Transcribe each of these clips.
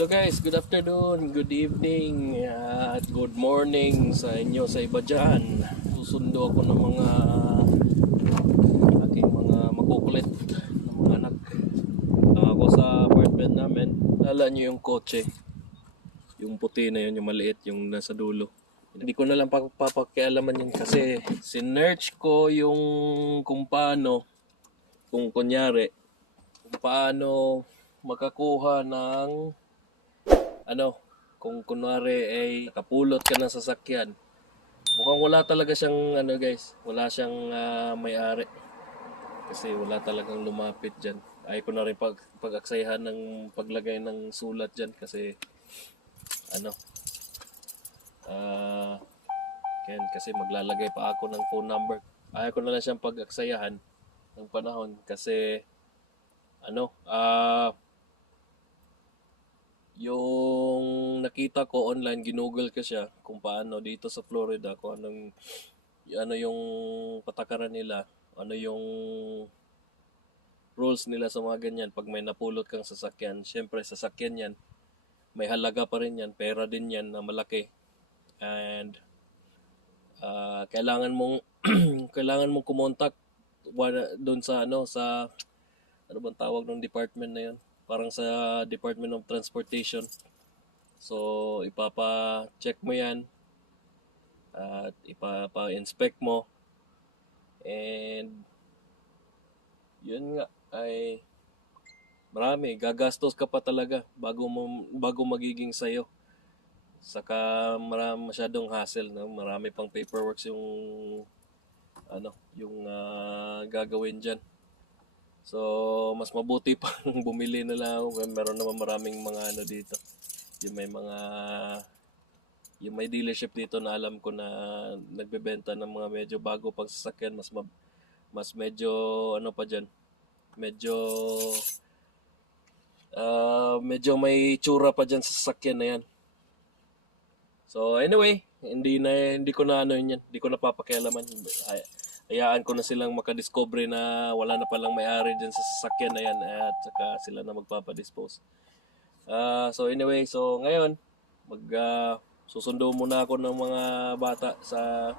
So guys, good afternoon, good evening, at good morning sa inyo sa iba dyan. Susundo ako ng mga aking mga makukulit na mga anak. Ako sa apartment namin, lala nyo yung kotse. Yung puti na yun, yung maliit, yung nasa dulo. Hindi ko na lang papakialaman yun kasi sinearch ko yung kung paano, kung kunyari, kung paano makakuha ng kung kunwari ay kapulot ka ng sasakyan. Mukhang wala talaga siyang guys, wala siyang may-ari. Kasi wala talagang lumapit diyan. Ay ko na rin pag-aksayahan ng paglagay ng sulat diyan kasi kasi maglalagay pa ako ng phone number. Ayaw ko na lang siyang pag-aksayahan ng panahon kasi yung nakita ko online, ginugol ko siya kung paano dito sa Florida, kung yung patakaran nila, ano yung rules nila sa mga ganyan. Pag may napulot kang sasakyan, syempre sasakyan yan, may halaga pa rin yan, pera din yan na malaki. And kailangan mong kumontak doon sa ano bang tawag ng department na yun? Parang sa Department of Transportation. So, ipapa-check mo yan at ipapa-inspect mo. And yun nga ay marami, gagastos ka pa talaga bago magiging sayo. Saka masyadong hassle, no? Marami pang paperwork yung gagawin diyan. So, mas mabuti pang bumili na lang ako. Meron naman maraming mga dito. Yung may dealership dito na alam ko na nagbebenta ng mga medyo bago pang sasakyan. Mas medyo pa dyan. Medyo may tsura pa dyan sa sasakyan na yan. So, anyway, hindi ko na yan. Hindi ko na papakialaman. Hayaan ko na silang makadiscover na wala na palang may-ari dyan sa sasakyan na yan at saka sila na magpapadispose. So anyway, so ngayon, susundo muna ako ng mga bata sa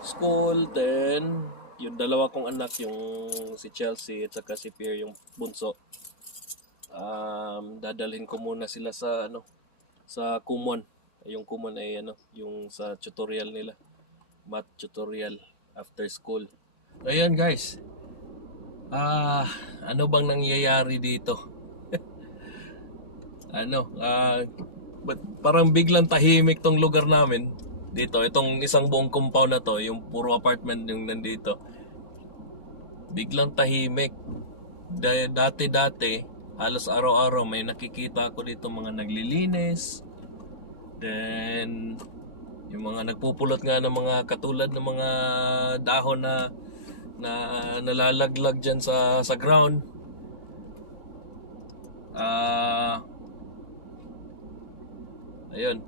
school. Then, yung dalawa kong anak, yung si Chelsea at saka si Pierre, yung bunso. Dadalhin ko muna sila sa sa Kumon. Yung Kumon ay yung sa tutorial nila. Math tutorial. After school. Ayan guys. Ano bang nangyayari dito? Parang biglang tahimik tong lugar namin. Dito, itong isang buong compound na to, yung puro apartment yung nandito. Biglang tahimik. Dati, halos araw-araw may nakikita ako dito mga naglilinis. Then yung mga nagpupulot nga ng mga katulad ng mga dahon na nalalaglag dyan sa ground. Ayun.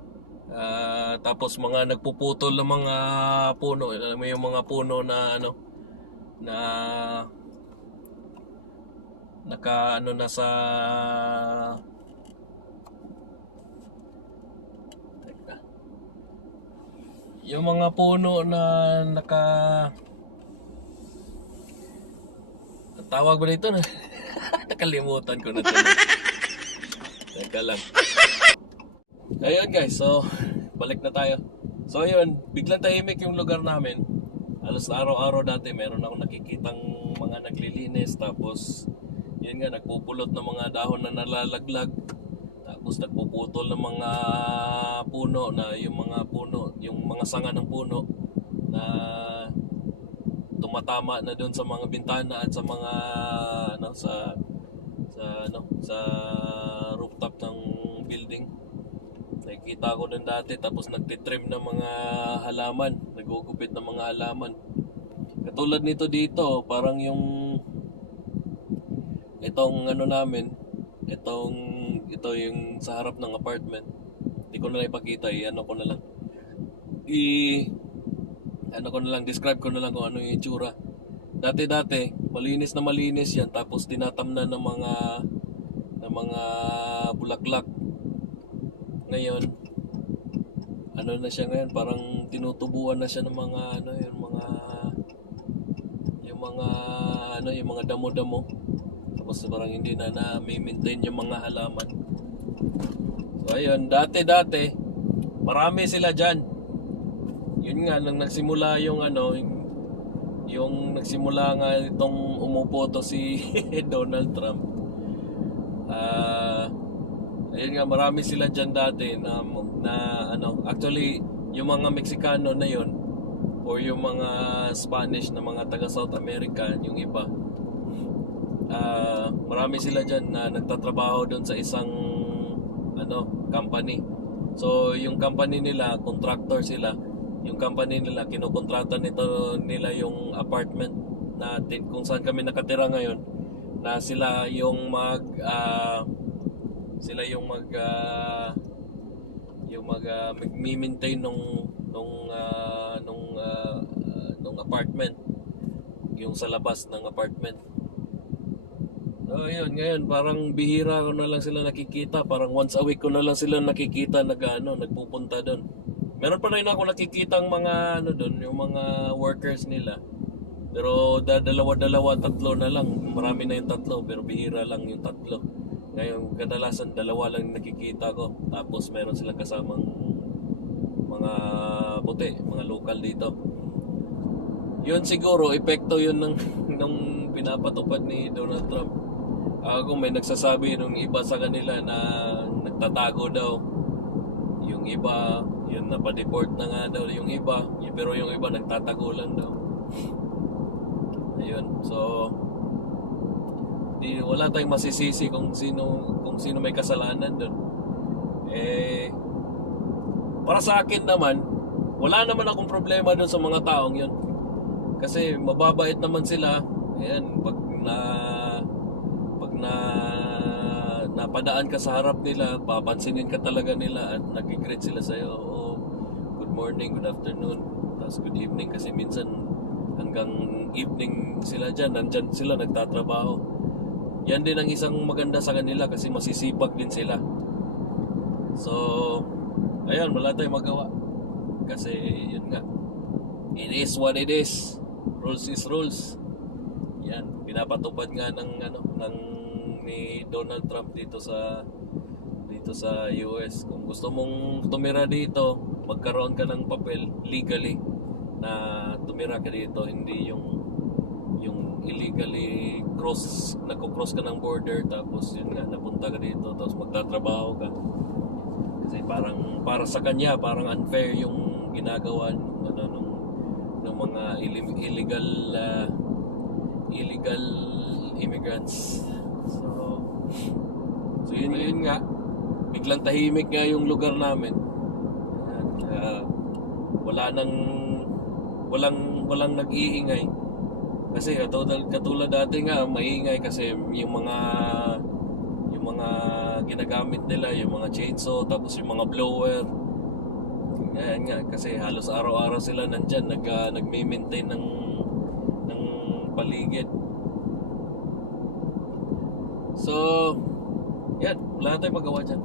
Tapos mga nagpuputol ng mga puno. May yung mga puno na na naka nasa yung mga puno na tawag ba dito na? Nakalimutan ko na ito. Teka lang. Ayun guys, so balik na tayo. So ayun, biglang tahimik yung lugar namin. Halos araw-araw dati meron akong nakikitang mga naglilinis. Tapos yun nga, nagpupulot ng mga dahon na nalalaglag. Tapos nagpuputol ng mga puno na yung mga sanga ng puno na tumatama na doon sa mga bintana at sa mga sa rooftop ng building. Nakikita ko din dati, tapos nagtitrim ng mga halaman, nagugupit ng mga halaman. Katulad nito dito, parang itong namin, ito yung sa harap ng apartment. Hindi ko na lang ipakita, describe ko na lang kung ano yung itsura. Dati, malinis na malinis yan, tapos tinatamnan ng mga bulaklak. ngayon, ano na siya ngayon, parang tinutubuan na siya ng mga ano, yung mga damo-damo. Tapos parang hindi na na-maintain yung mga halaman. So ayun, dati marami sila diyan. Yun nga nang nagsimula yung ano, yung nagsimula nga itong umupo to si Donald Trump. Ayun nga, marami sila dyan dati na ano, actually yung mga Meksikano na yun or yung mga Spanish na mga taga South America, yung iba, marami sila dyan na nagtatrabaho doon sa isang ano, company. So yung company nila, contractor sila. Yung company nila, kinukontrata nila yung apartment natin kung saan kami nakatira ngayon, na sila yung mag-maintain nung apartment, yung sa labas ng apartment. So yun, ngayon parang bihira ko na lang sila nakikita, parang once a week ko na lang sila nakikita nagpupunta doon. Meron pa rin ako nakikita ang mga doon, yung mga workers nila. Pero dalawa, tatlo na lang. Marami na yung tatlo, pero bihira lang yung tatlo. Ngayon, kadalasan dalawa lang nakikita ko. Tapos meron silang kasamang mga puti, mga local dito. Yun siguro, epekto yun ng pinapatupad ni Donald Trump. Kung may nagsasabi nung iba sa kanila na nagtatago daw. Yung iba, yun napadeport na nga daw yung iba. Pero yung iba nagtatago lang daw. Ayun, so wala tayong masisisi kung sino may kasalanan doon. Para sa akin naman, wala naman akong problema doon sa mga taong yun. Kasi mababait naman sila. Ayan, pag napadaan ka sa harap nila, papansinin ka talaga nila at nag-greet sila sa'yo. Oh, good morning, good afternoon, tapos good evening, kasi minsan hanggang evening sila dyan, nandyan sila nagtatrabaho. Yan din ang isang maganda sa kanila kasi masisipag din sila. So, ayun, wala tayong magawa. Kasi, yun nga, it is what it is. Rules is rules. Yan, pinapatupad nga ni Donald Trump dito sa US. Kung gusto mong tumira dito, magkaroon ka ng papel legally na tumira ka dito, hindi yung illegally nagko-cross ka ng border, tapos yun nga, napunta ka dito tapos magtatrabaho ka. Kasi parang para sa kanya parang unfair yung ginagawa ng mga illegal immigrants. So yun nga, biglang tahimik nga yung lugar namin. Walang nag-iingay. Kasi katulad dati nga, maingay kasi yung mga ginagamit nila, yung mga chainsaw, tapos yung mga blower. Yan nga, kasi halos araw-araw sila nandyan, nag-maintain ng paligid. So, yan, wala tayong magawa dyan.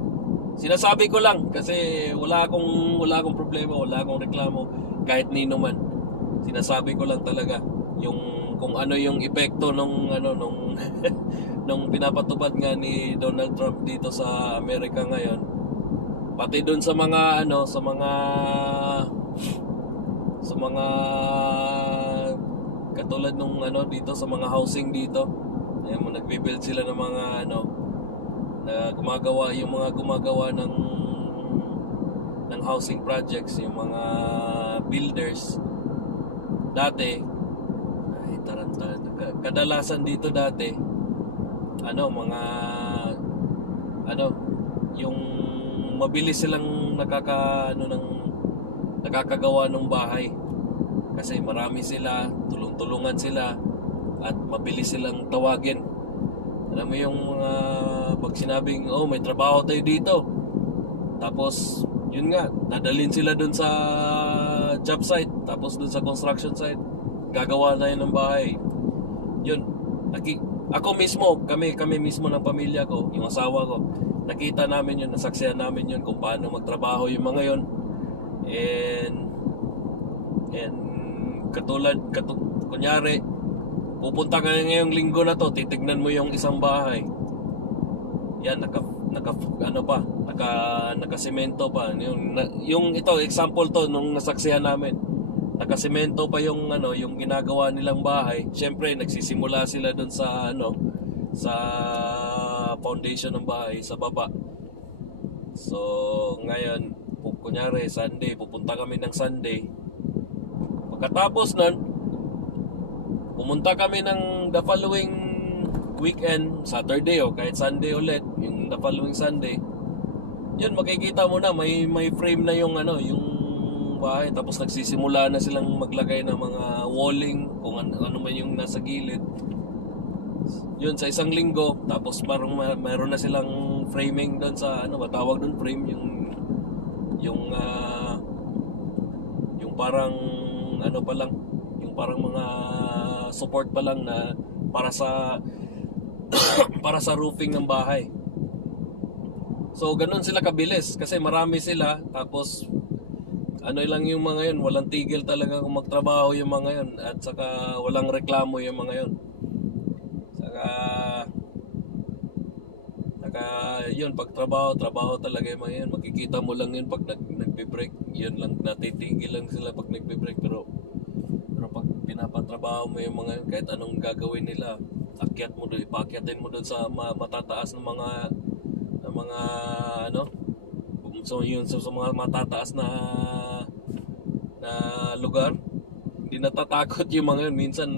Sinasabi ko lang kasi wala akong problema, wala akong reklamo kahit nino man. Sinasabi ko lang talaga yung kung ano yung epekto nung nung pinapatupad nga ni Donald Trump dito sa Amerika ngayon. Pati doon sa mga katulad nung dito sa mga housing dito. Ayan, nagbi-build sila ng mga na gumagawa ng housing projects, yung mga builders dati, ay taranta, kadalasan dito dati yung mabilis silang nakakagawa ng bahay kasi marami sila, tulong-tulungan sila at mabilis silang tawagin. Alam mo yung pag sinabing, oh, may trabaho tayo dito, tapos yun nga, dadalhin sila dun sa job site, tapos dun sa construction site, gagawa tayo ng bahay. Yun, ako mismo, kami mismo ng pamilya ko, yung asawa ko, nakita namin yun, nasaksihan namin yun kung paano magtrabaho yung mga yun. And kunyari, pupunta ka ngayong linggo na to, titignan mo yung isang bahay. Yan, nakasemento pa. Yung ito, example to, nung nasaksihan namin. Nakasemento pa yung yung ginagawa nilang bahay. Siyempre, nagsisimula sila dun sa sa foundation ng bahay sa baba. So, ngayon, kunyari, Sunday, pupunta kami ng Sunday. Pagkatapos nun, pumunta kami ng the following weekend, Saturday o kahit Sunday ulit, yung the following Sunday. Yun, makikita mo na may frame na yung yung bahay, tapos nagsisimula na silang maglagay ng mga walling kung ano man yung nasa gilid. Yun, sa isang linggo, tapos mayroon na silang framing doon sa matawag doon frame, yung parang pa lang, yung parang mga support pa lang na para sa para sa roofing ng bahay. So ganun sila kabilis kasi marami sila, tapos lang yung mga yun, walang tigil talaga kung magtrabaho yung mga yun, at saka walang reklamo yung mga yun. Saka yun, pag trabaho talaga yung mga yun. Makikita mo lang yun pag nagbe-break. Yun lang, natitigil lang sila pag nagbe-break. Pero pag pinapatrabaho mo yung mga yun, kahit anong gagawin nila, akyat mo doon, ipakyatin mo doon sa matataas ng mga so yun, sa mga matataas na lugar, hindi natatakot yung mga yun. Minsan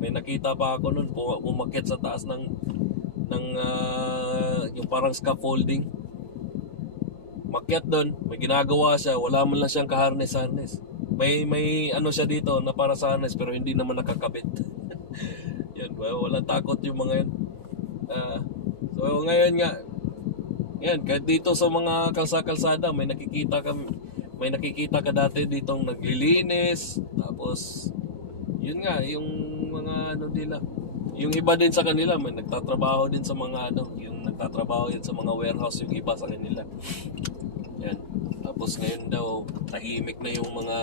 may nakita pa ako noon, umakyat sa taas ng yung parang scaffolding. Makyat doon, may ginagawa siya, wala man lang siyang kaharnes. May siya dito na para sa harness, pero hindi naman nakakabit. Yun, wala takot yung mga yun. So ngayon nga, yan, kahit dito sa mga kalsada, may nakikita ka dati ditong naglilinis, tapos yun nga, yung mga nila. Yung iba din sa kanila, may nagtatrabaho din sa mga yung nagtatrabaho yan sa mga warehouse, yung iba sa kanila. Yan. Tapos ngayon daw, tahimik na yung mga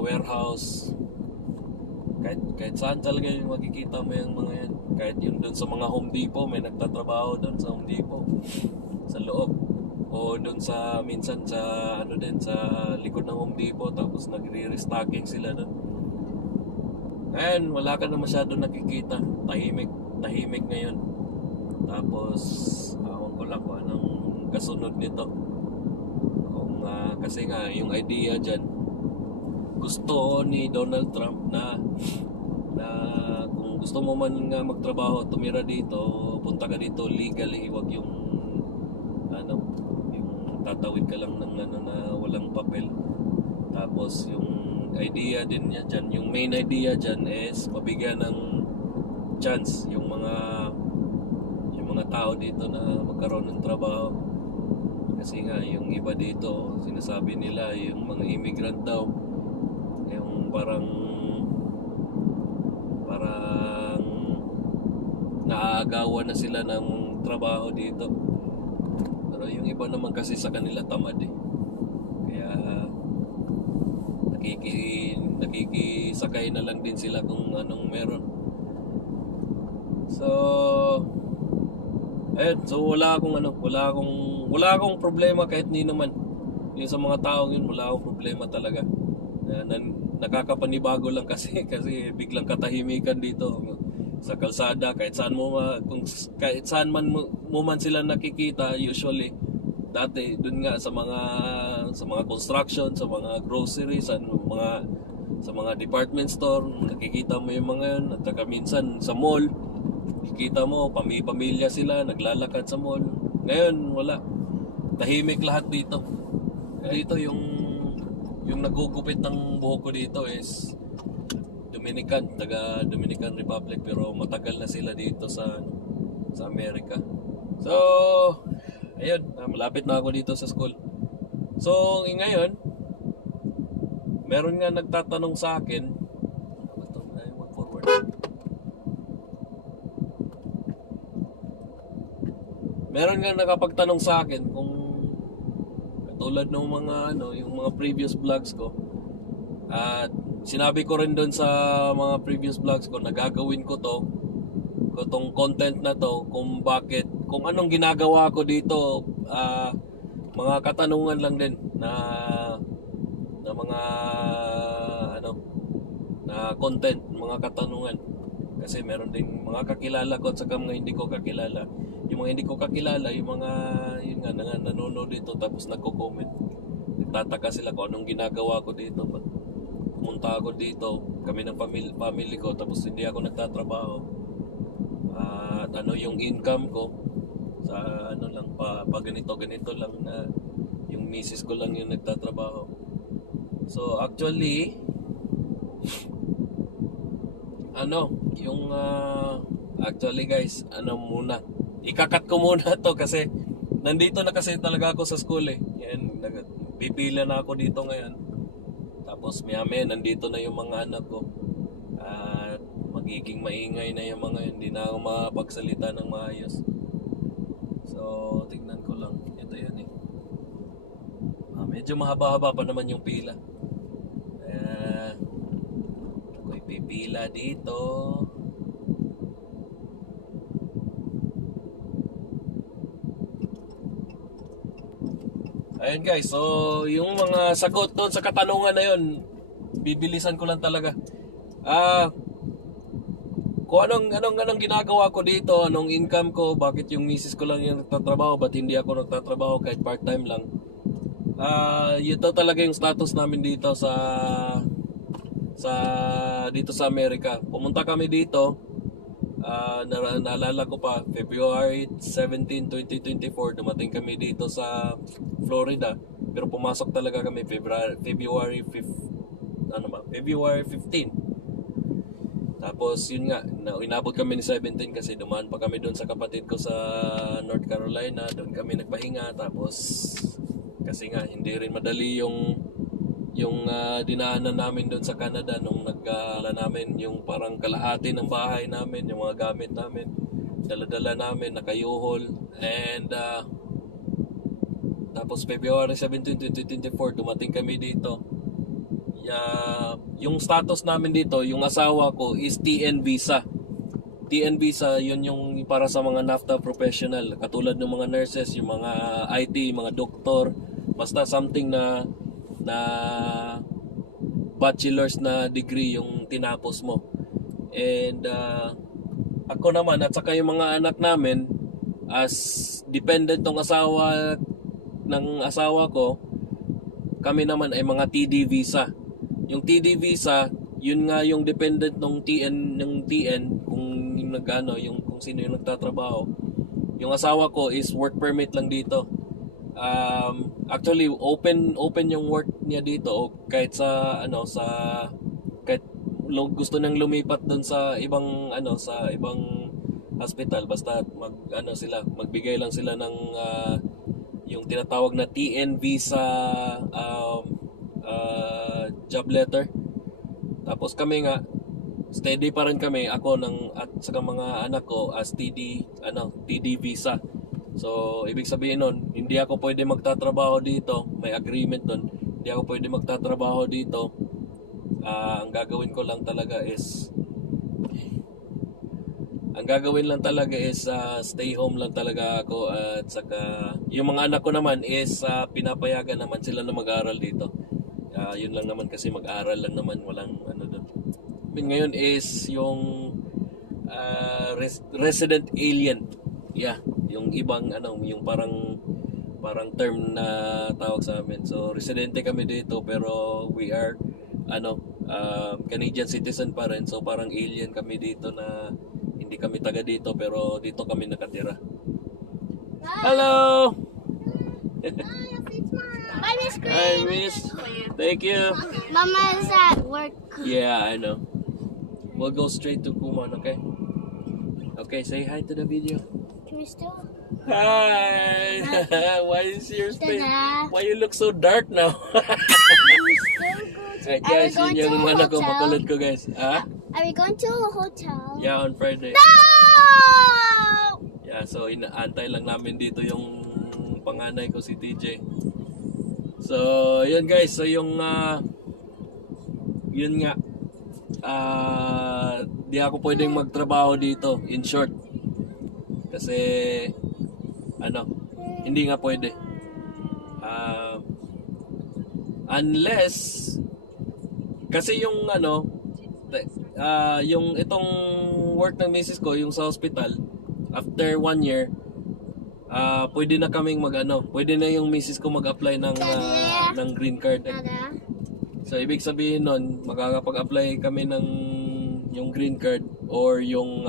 warehouse. Kahit saan talaga yung makikita mo yung mga yan. Kahit yung doon sa mga Home Depot, may nagtatrabaho doon sa Home Depot sa loob, o doon sa minsan sa sa likod ng Home Depot, tapos nagre-restocking sila doon. Ayan, wala ka na masyado nakikita. Tahimik ngayon. Tapos ewan ko lang kung anong kasunod nito. Kasi nga yung idea dyan, gusto ni Donald Trump na kung gusto mo man nga magtrabaho, tumira dito, punta ka dito legally, wag yung tatawid ka lang ng na walang papel. Tapos yung idea din niya dyan, yung main idea dyan is mabigyan ng chance yung mga tao dito na magkaroon ng trabaho. Kasi nga yung iba dito, sinasabi nila yung mga immigrant daw, yung parang naaagawan na sila ng trabaho dito. Pero yung iba naman kasi sa kanila tamad eh. Kaya nakikisakay na lang din sila kung anong meron. So wala akong problema kahit ni naman. Yung sa mga taong yun, wala akong problema talaga. Nakakapanibago lang kasi biglang katahimikan dito sa kalsada, kahit saan man sila nakikita usually. Dati doon nga sa mga construction, sa mga groceries, sa mga department store, nakikita mo yung mga yun. At saka minsan sa mall, nakikita mo pamilya sila naglalakad sa mall. Ngayon wala, tahimik lahat dito. Dito yung nagugupit ng buhok ko dito is taga Dominican Republic, pero matagal na sila dito sa Amerika. So ayun, malapit na ako dito sa school. So ngayon, meron nga nagtatanong sa akin, forward. meron nga nakapagtanong sa akin kung katulad ng mga yung mga previous vlogs ko. At sinabi ko rin doon sa mga previous vlogs ko na gagawin ko tong content na to, kung anong ginagawa ko dito, mga katanungan lang din na mga na content, mga katanungan. Kasi meron ding mga kakilala ko at saka mga hindi ko kakilala. Yung mga hindi ko kakilala, yung mga yun nga nanonood dito tapos nagko-comment. Nagtataka sila kung anong ginagawa ko dito. Pumunta ako dito, kami ng family ko, tapos hindi ako nagtatrabaho. At ano yung income ko sa lang pa ganito lang na yung misis ko lang yung nagtatrabaho. So actually actually guys, muna ikakat ko muna to kasi nandito na kasi talaga ako sa school yan, pipila na ako dito ngayon. Tapos maya nandito na yung mga anak ko at magiging maingay na yung mga hindi na ako makapagsalita ng maayos. So tingnan ko lang, ito yan medyo mahaba-haba pa naman yung pila. Ako'y pipila dito. Ayun guys, so yung mga sagot doon sa katanungan na yun, bibilisan ko lang talaga. Kung anong ginagawa ko dito, anong income ko, bakit yung misis ko lang yung nagtatrabaho, ba't hindi ako nagtatrabaho kahit part-time lang. Ito talaga yung status namin dito dito sa Amerika. Pumunta kami dito, naalala ko pa, February 17, 2024, dumating kami dito sa Florida. Pero pumasok talaga kami February 15. Tapos yun nga, inabot kami ni 17 kasi dumaan pa kami doon sa kapatid ko sa North Carolina. Doon kami nagpahinga. Tapos kasi nga hindi rin madali yung dinaanan namin doon sa Canada nung nagkala namin yung parang kalahati ng bahay namin, yung mga gamit namin, dala-dala namin, nakayuhol. And tapos February 17, 2024, dumating kami dito. Yung status namin dito, yung asawa ko is TN visa. TN visa, yun yung para sa mga NAFTA professional, katulad ng mga nurses, yung mga IT, mga doktor, basta something na bachelor's na degree yung tinapos mo. And ako naman at saka yung mga anak namin, as dependent ng asawa ko, kami naman ay mga TD visa. Yung TD visa, yun nga yung dependent ng TN kung kung sino yung nagtatrabaho. Yung asawa ko is work permit lang dito. Actually open yung work niya dito kahit kahit gusto nang lumipat doon sa ibang hospital, basta magbigay lang sila ng yung tinatawag na TN visa job letter. Tapos kami nga steady pa rin kami, ako at saka mga anak ko as TD visa. So ibig sabihin nun, hindi ako pwede magtatrabaho dito, may agreement doon. Hindi ako pwede magtatrabaho dito. Ang gagawin lang talaga is stay home lang talaga ako, at saka yung mga anak ko naman is pinapayagan naman sila na mag-aral dito. Yun lang naman kasi mag-aral lang naman, walang doon. Ngayon is yung resident alien. Yung ibang yung parang term na tawag sa amin. So residente kami dito pero we are Canadian citizen pa rin. So parang alien kami dito na hindi kami taga dito pero dito kami nakatira. Hello. Bye, Miss Green. Hi, Miss. Thank you. Mama is at work. Yeah, I know. We'll go straight to Kumon, okay? Okay, say hi to the video. Can we still? Hi. Why is your face? Ta-da. Why you look so dark now? Alright guys, Are we yun going yung to a hotel? makulit ko guys. Are we going to a hotel? Yeah, on Friday. No! Yeah, So inaantay lang namin dito yung panganay ko si TJ. So yun guys, so yung yun nga di ako pwedeng magtrabaho dito, in short. Kasi hindi nga pwede. Unless kasi yung yung itong work ng misis ko, yung sa hospital, after 1 year, pwede na kaming pwede na yung misis ko mag-apply ng green card. Dada. So ibig sabihin nun, makakapag-apply kami ng yung green card or yung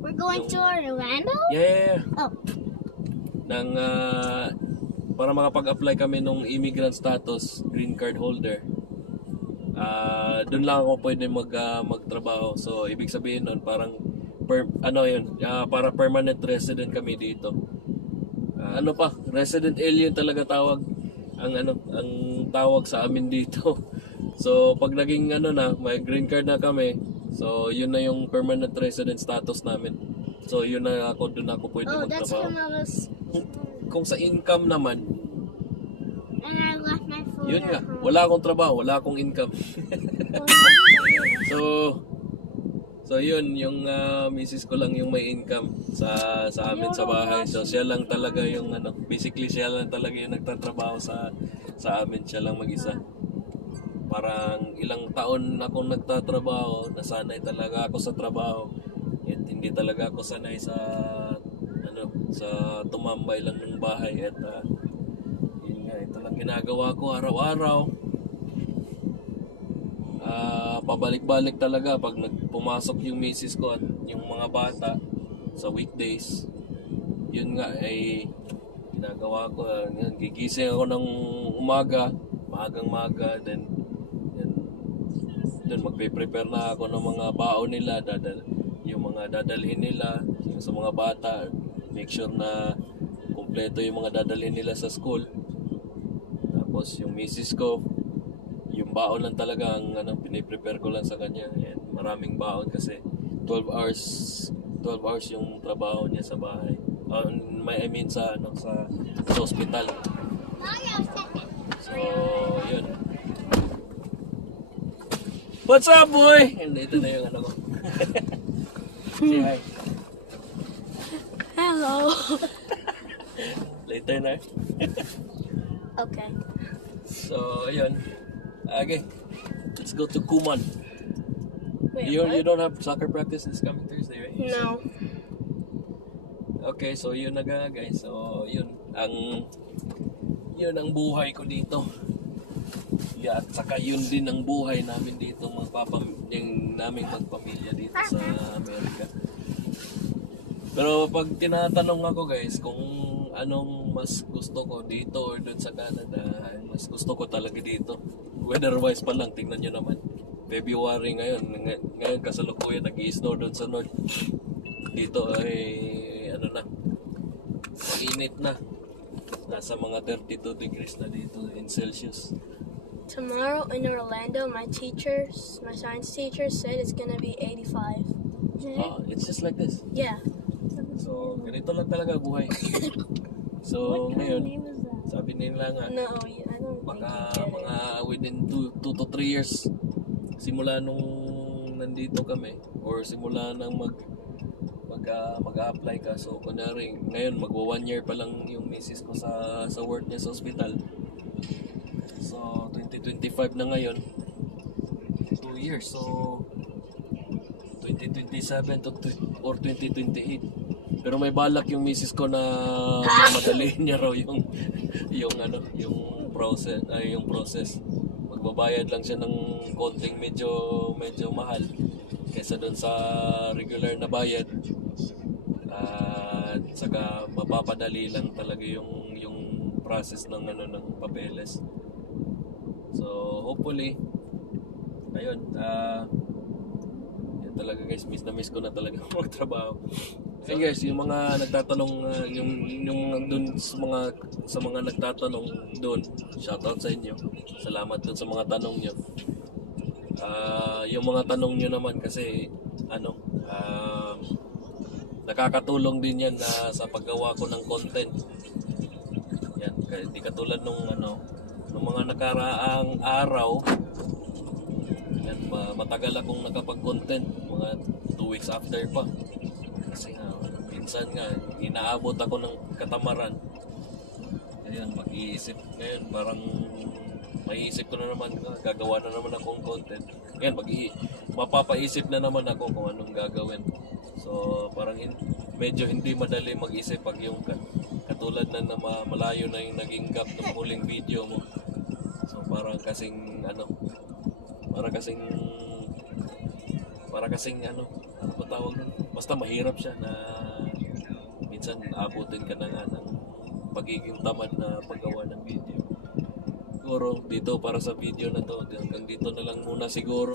We're going to Orlando? yeah. Oh. ng para makapag-apply kami ng immigrant status, green card holder. Doon lang ako pwede magtrabaho. So ibig sabihin nun parang para permanent resident kami dito. Resident alien talaga tawag ang tawag sa amin dito. So pag naging may green card na kami, so yun na yung permanent resident status namin. So yun na doon ako pwede Oh, that's magtrabaho. when I was. Kung sa income naman, And I left my phone yun nga, at home. wala akong trabaho, wala akong income. So yun, yung misis ko lang yung may income sa amin sa bahay. So siya lang talaga yung basically siya lang talaga yung nagtatrabaho sa amin, siya lang mag-isa. Parang ilang taon akong nagtatrabaho, nasanay talaga ako sa trabaho. At hindi talaga ako sanay sa sa tumambay lang ng bahay at yun nga, ito lang ginagawa ko araw-araw. Pabalik-balik talaga pag pumasok yung misis ko at yung mga bata sa weekdays. Yun nga ay ginagawa ko. Gigising ako ng maagang-maga, then magpe-prepare na ako ng mga baon nila, yung mga dadalhin nila, yung sa mga bata, make sure na kumpleto yung mga dadalhin nila sa school. Tapos yung misis ko, yung baon lang talaga ang piniprepare ko lang sa kanya. And maraming baon kasi 12 hours yung trabaho niya sa bahay. I mean sa hospital. So, yun. What's up, boy? And ito na yung ko. Say hi. Hello. Later na. Okay. So, ayun. Okay. Let's go to Kuman. Wait, You what? don't have soccer practice this coming Thursday, right? No. Okay, so yun na nga guys. So, yun ang buhay ko dito. Yeah, at saka yun din ang buhay namin dito, yung naming magpamilya dito sa Amerika. Pero pag tinatanong ako guys kung anong mas gusto ko dito or doon sa Canada, mas gusto ko talaga dito. Weather-wise pa lang, tingnan nyo naman. February ngayon kasalukuyan nag-i-snow doon sa north. Dito ay mainit na. Nasa mga 32 degrees na dito in Celsius. Tomorrow in Orlando, my science teacher said it's gonna be 85. It's just like this. Yeah. So, ganito lang talaga buhay. So, ngayon, sabi nila nga, No, I don't think baka you get it. mga within 2 to 3 years, simula nung nandito kami, or simula nang mag-apply ka. So, kunyari, ngayon, magwa 1 year pa lang yung misis ko sa work niya sa hospital. So, 2025 na ngayon, 2 years. So, 2027 or 2028. Pero may balak yung misis ko na madaliin niya raw yung process. Magbabayad lang siya ng konting medyo mahal kaysa doon sa regular na bayad. At saka mapapadali lang talaga yung process ng papeles. So hopefully ayun, yan talaga guys, miss ko na talaga magtrabaho. And guys, yung mga nagtatanong, yung doon sa mga nagtatanong doon, shoutout sa inyo. Salamat doon sa mga tanong nyo. Yung mga tanong nyo naman kasi nakakatulong din yan na sa paggawa ko ng content. Yan, kaya di katulad nung nung mga nakaraang araw. Yan, matagal akong nakapag-content, mga 2 weeks after pa. Kasi minsan nga inaabot ako ng katamaran. Ayan, mag-iisip ngayon, parang maiisip ko na naman, gagawa na naman akong content. Ngayon, mapapaisip na naman ako kung anong gagawin. So, parang medyo hindi madali mag-isip pag yung katulad na malayo na yung naging gap ng huling video mo. So, parang kasing ano ba tawag nun? Basta mahirap siya na minsan abutin ka na nga ng pagiging tamad na paggawa ng video. Siguro dito para sa video na to, hanggang dito na lang muna siguro.